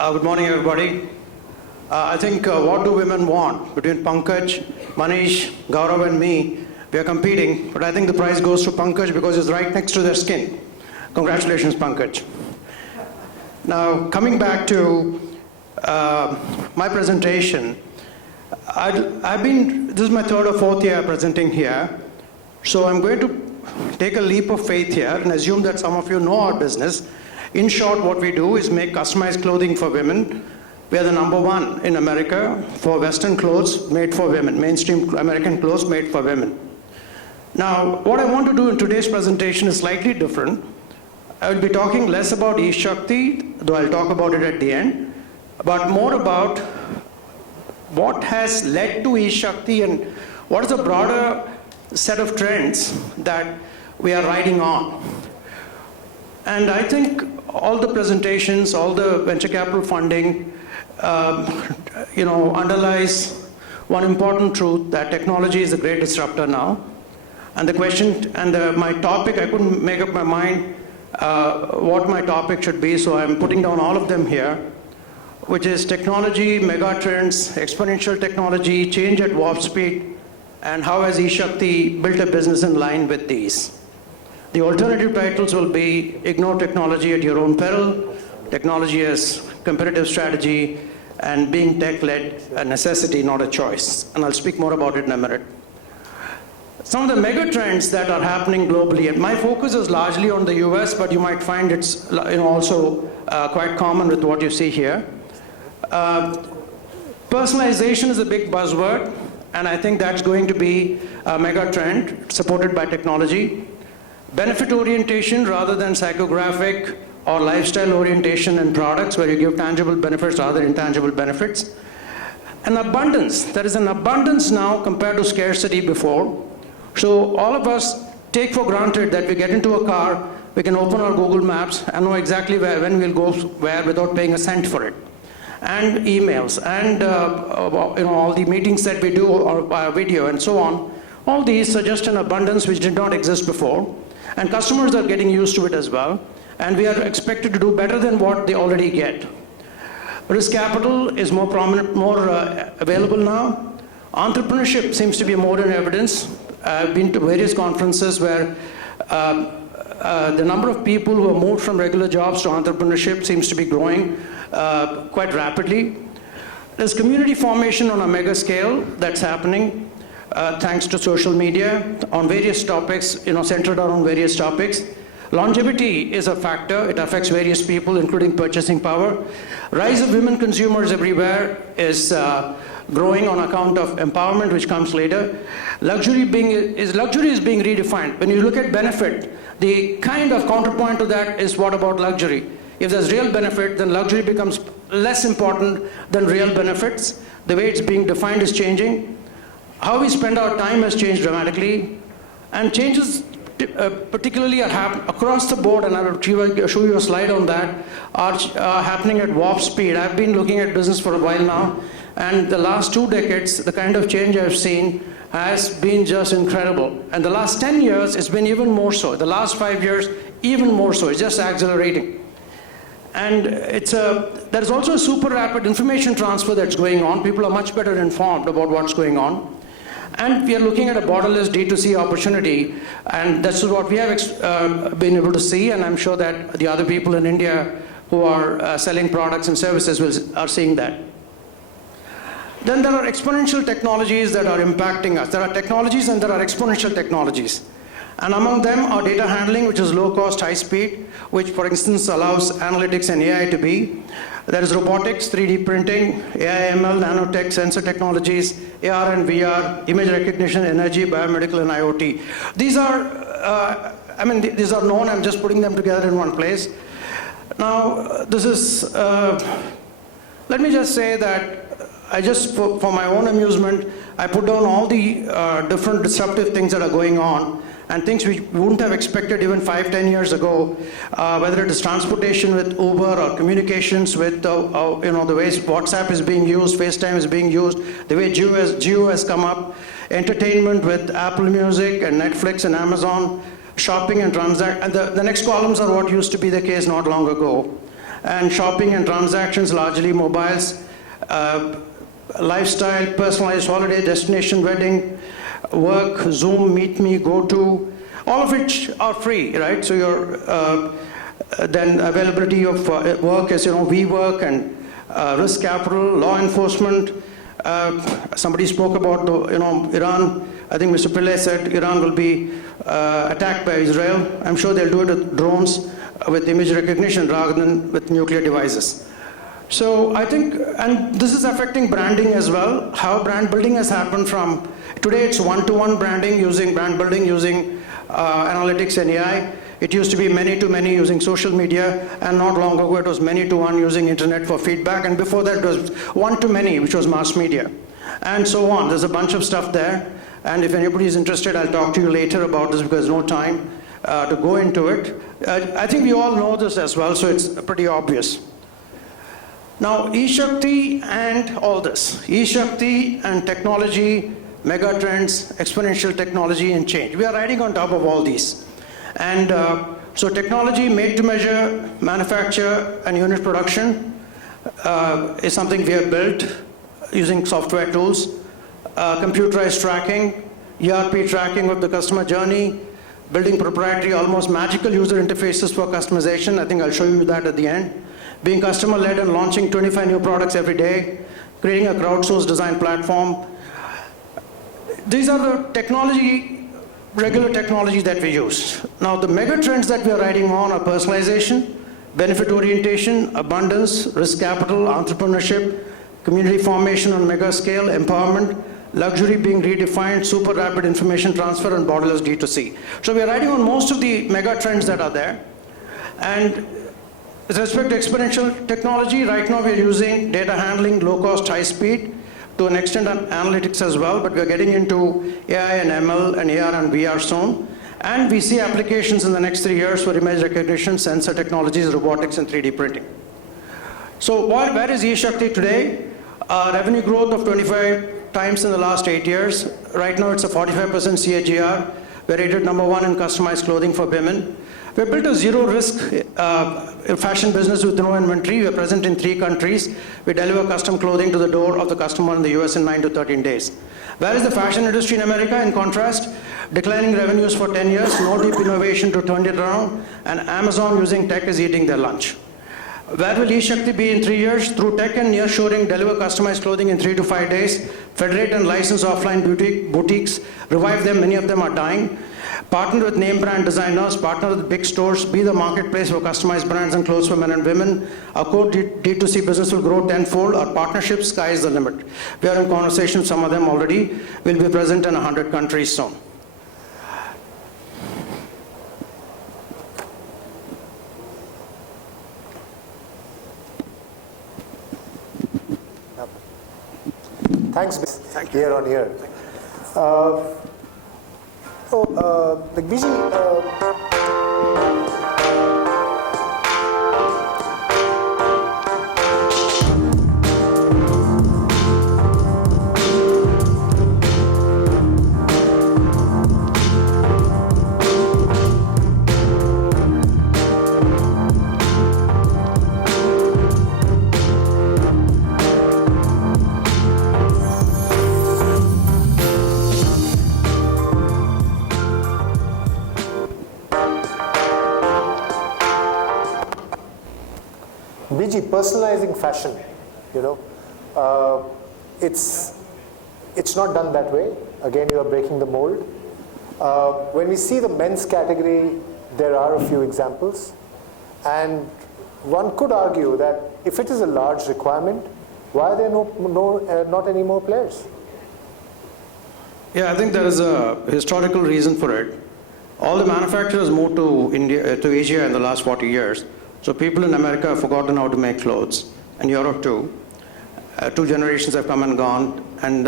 Good morning, everybody. I think what do women want? Between Pankaj, Manish, Gaurav and me, we are competing, but I think the prize goes to Pankaj because it's right next to their skin. Congratulations, Pankaj. Now, coming back to my presentation, this is my third or fourth year presenting here, so I'm going to take a leap of faith here and assume that some of you know our business. In short, what we do is make customized clothing for women. We are the #1 in America for Western clothes made for women, mainstream American clothes made for women. Now, what I want to do in today's presentation is slightly different. I will be talking less about Eshakti, though I'll talk about it at the end, but more about what has led to Eshakti and what is the broader set of trends that we are riding on. And I think all the presentations, all the venture capital funding, underlies one important truth, that technology is a great disruptor now. And the question, my topic, I couldn't make up my mind what my topic should be, so I'm putting down all of them here, which is technology, megatrends, exponential technology, change at warp speed, and how has Eshakti built a business in line with these. The alternative titles will be Ignore Technology at Your Own Peril, Technology as Competitive Strategy, and Being Tech-Led, a Necessity, Not a Choice. And I'll speak more about it in a minute. Some of the mega trends that are happening globally, and my focus is largely on the US, but you might find it's also quite common with what you see here. Personalization is a big buzzword, and I think that's going to be a mega trend supported by technology. Benefit orientation rather than psychographic or lifestyle orientation in products where you give tangible benefits rather than intangible benefits. And abundance. There is an abundance now compared to scarcity before. So all of us take for granted that we get into a car, we can open our Google Maps and know exactly when we'll go where without paying a cent for it. And emails and all the meetings that we do or video and so on. All these suggest an abundance which did not exist before. And customers are getting used to it as well. And we are expected to do better than what they already get. Risk capital is more prominent, more available now. Entrepreneurship seems to be more in evidence. I've been to various conferences where the number of people who have moved from regular jobs to entrepreneurship seems to be growing quite rapidly. There's community formation on a mega scale that's happening thanks to social media on various topics, centered around various topics. Longevity is a factor. It affects various people, including purchasing power. Rise of women consumers everywhere is growing on account of empowerment, which comes later. Luxury is being redefined. When you look at benefit, the kind of counterpoint to that is what about luxury? If there's real benefit, then luxury becomes less important than real benefits. The way it's being defined is changing. How we spend our time has changed dramatically. And changes particularly are happening across the board, and I will show you a slide on that, are happening at warp speed. I've been looking at business for a while now, and the last 2 decades, the kind of change I've seen has been just incredible. And the last 10 years, it's been even more so. The last 5 years, even more so. It's just accelerating. And there's also a super rapid information transfer that's going on. People are much better informed about what's going on. And we are looking at a borderless D2C opportunity, and that's what we have been able to see, and I'm sure that the other people in India who are selling products and services are seeing that. Then there are exponential technologies that are impacting us. There are technologies and there are exponential technologies. And among them are data handling, which is low cost, high speed, which for instance allows analytics and AI to be. There is robotics, 3D printing, AI, ML, nanotech, sensor technologies, AR and VR, image recognition, energy, biomedical, and IoT. These are, these are known. I'm just putting them together in one place. Now, this is, let me just say that for my own amusement, I put down all the different disruptive things that are going on, and things we wouldn't have expected even 5-10 years ago, whether it is transportation with Uber or communications with the ways WhatsApp is being used, FaceTime is being used, the way Geo has come up, entertainment with Apple Music and Netflix and Amazon, shopping and transact, and the next columns are what used to be the case not long ago. and shopping and transactions, largely mobiles, lifestyle, personalized holiday, destination, wedding, work, Zoom, Meet Me, GoTo, all of which are free, right? So your then availability of work is, WeWork and risk capital, law enforcement. Somebody spoke about Iran. I think Mr. Pillai said Iran will be attacked by Israel. I'm sure they'll do it with drones, with image recognition rather than with nuclear devices. So I think, and this is affecting branding as well, how brand building has happened from, today it's one-to-one branding using brand building, using analytics and AI. It used to be many-to-many using social media, and not long ago it was many-to-one using internet for feedback, and before that it was one-to-many, which was mass media, and so on. There's a bunch of stuff there, and if anybody is interested, I'll talk to you later about this because no time to go into it. I think we all know this as well, so it's pretty obvious. Now, Eshakti and all this, Eshakti and technology, mega trends, exponential technology and change. We are riding on top of all these. And so technology made to measure, manufacture, and unit production is something we have built using software tools, computerized tracking, ERP tracking of the customer journey, building proprietary, almost magical user interfaces for customization. I think I'll show you that at the end. Being customer-led and launching 25 new products every day, creating a crowdsourced design platform. These are the regular technology that we use. Now, the mega trends that we are riding on are personalization, benefit orientation, abundance, risk capital, entrepreneurship, community formation on mega scale, empowerment, luxury being redefined, super rapid information transfer, and borderless D2C. So we are riding on most of the mega trends that are there. And with respect to exponential technology, right now we are using data handling, low cost, high speed, to an extent on analytics as well, but we're getting into AI and ML and AR and VR soon. And we see applications in the next 3 years for image recognition, sensor technologies, robotics, and 3D printing. So where is Eshakti today? Revenue growth of 25 times in the last 8 years. Right now it's a 45% CAGR. We're rated #1 in customized clothing for women. We built a zero-risk fashion business with no inventory. We are present in 3 countries. We deliver custom clothing to the door of the customer in the US in 9 to 13 days. Where is the fashion industry in America? In contrast, declining revenues for 10 years, no deep innovation to turn it around, and Amazon using tech is eating their lunch. Where will Eshakti be in 3 years? Through tech and nearshoring, deliver customized clothing in 3 to 5 days, federate and license offline boutiques, revive them, many of them are dying. Partner with name brand designers, partner with big stores, be the marketplace for customized brands and clothes for men and women. Our core D2C business will grow tenfold. Our partnership, sky is the limit. We are in conversation, some of them already. We'll be present in 100 countries soon. Thanks, Thank you. Year on year. Biji, personalizing fashion, it's not done that way. Again, you are breaking the mold. When we see the men's category, there are a few examples, and one could argue that if it is a large requirement, why are there not any more players? Yeah, I think there is a historical reason for it. All the manufacturers moved to Asia in the last 40 years. So people in America have forgotten how to make clothes, and Europe too. 2 generations have come and gone, and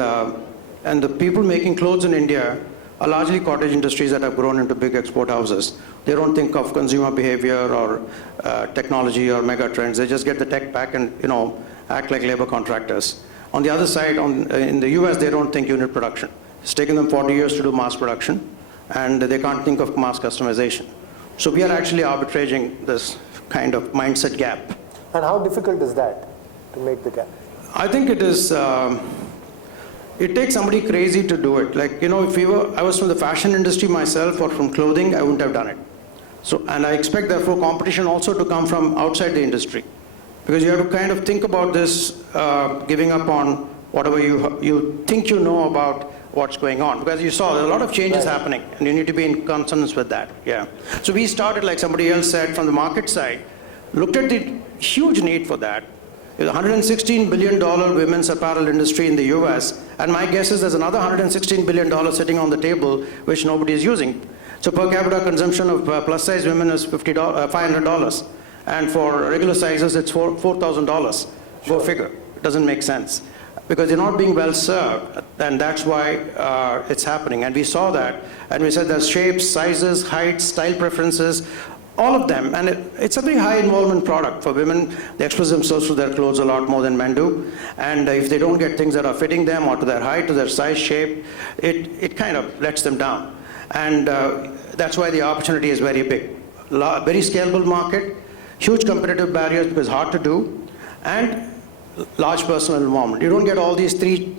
the people making clothes in India are largely cottage industries that have grown into big export houses. They don't think of consumer behavior or technology or mega trends. They just get the tech back and act like labor contractors. On the other side, in the US, they don't think unit production. It's taken them 40 years to do mass production, and they can't think of mass customization. So we are actually arbitraging this kind of mindset gap. And how difficult is that to make the gap? I think it is, it takes somebody crazy to do it. Like, if I was from the fashion industry myself or from clothing, I wouldn't have done it. So, and I expect therefore competition also to come from outside the industry. Because you have to kind of think about this, giving up on whatever you think you know about what's going on. Because you saw there are a lot of changes happening, and you need to be in consonance with that. Yeah. So we started, like somebody else said, from the market side, looked at the huge need for that. There's a $116 billion women's apparel industry in the US, and my guess is there's another $116 billion sitting on the table which nobody is using. So per capita consumption of plus size women is $500, and for regular sizes it's $4,000. Go figure. It doesn't make sense because they're not being well served, and that's why it's happening. And we saw that, and we said there's shapes, sizes, heights, style preferences, all of them, and it's a very high involvement product for women. They express themselves through their clothes a lot more than men do, and if they don't get things that are fitting them or to their height, to their size, shape, it kind of lets them down. And that's why the opportunity is very big. Very scalable market, huge competitive barriers because hard to do, and large personal involvement. You don't get all these three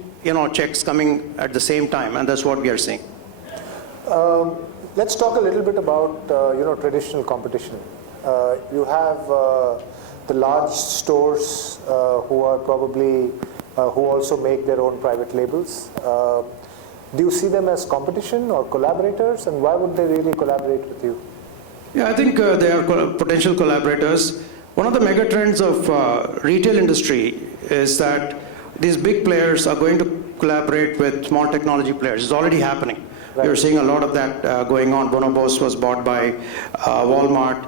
checks coming at the same time, and that's what we are seeing. Let's talk a little bit about traditional competition. You have the large stores who are probably who also make their own private labels. Do you see them as competition or collaborators, and why would they really collaborate with you? Yeah, I think they are potential collaborators. One of the mega trends of retail industry is that these big players are going to collaborate with small technology players. It's already happening. Right. You're seeing a lot of that going on. Bonobos was bought by Walmart.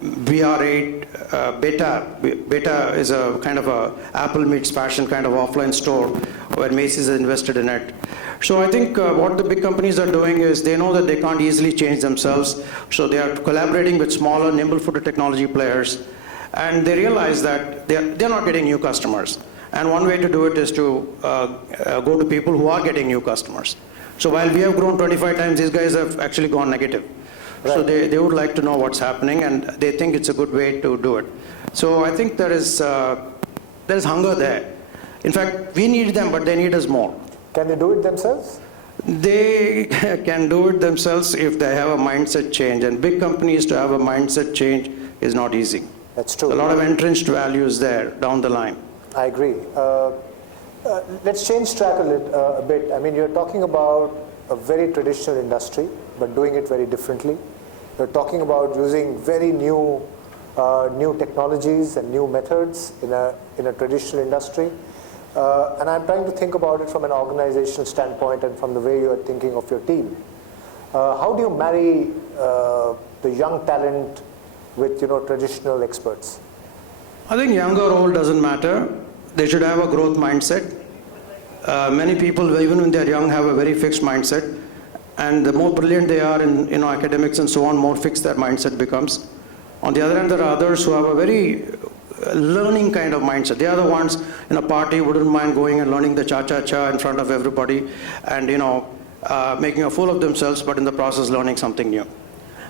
VR8, Beta is a kind of a Apple meets fashion kind of offline store where Macy's has invested in it. So I think what the big companies are doing is they know that they can't easily change themselves, so they are collaborating with smaller, nimble-footed technology players, and they realize that they're not getting new customers. And one way to do it is to go to people who are getting new customers. So while we have grown 25 times, these guys have actually gone negative. Right. So they would like to know what's happening, and they think it's a good way to do it. So I think there is hunger there. In fact, we need them, but they need us more. Can they do it themselves? They can do it themselves if they have a mindset change. And big companies to have a mindset change is not easy. That's true. A lot of entrenched values there down the line. I agree. Let's change track a bit. I mean, you're talking about a very traditional industry, but doing it very differently. You're talking about using very new technologies and new methods in a traditional industry. And I'm trying to think about it from an organizational standpoint and from the way you're thinking of your team. How do you marry the young talent with traditional experts? I think younger or old doesn't matter. They should have a growth mindset. Many people, even when they're young, have a very fixed mindset. And the more brilliant they are in academics and so on, more fixed their mindset becomes. On the other hand, there are others who have a very learning kind of mindset. They are the ones in a party who wouldn't mind going and learning the cha-cha-cha in front of everybody and, making a fool of themselves, but in the process learning something new.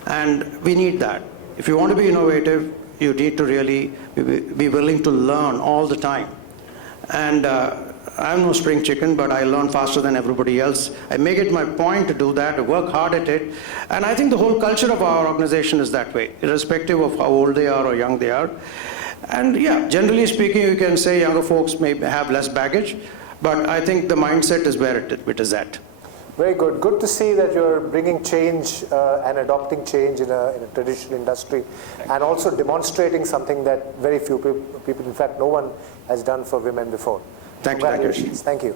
And we need that. If you want to be innovative, you need to really be willing to learn all the time. And I'm no spring chicken, but I learn faster than everybody else. I make it my point to do that, to work hard at it. And I think the whole culture of our organization is that way, irrespective of how old they are or young they are. And yeah, generally speaking, you can say younger folks may have less baggage, but I think the mindset is where it is at. Very good. Good to see that you're bringing change and adopting change in a traditional industry, and also demonstrating something that very few people, in fact, no one has done for women before. Thank you. Thank you.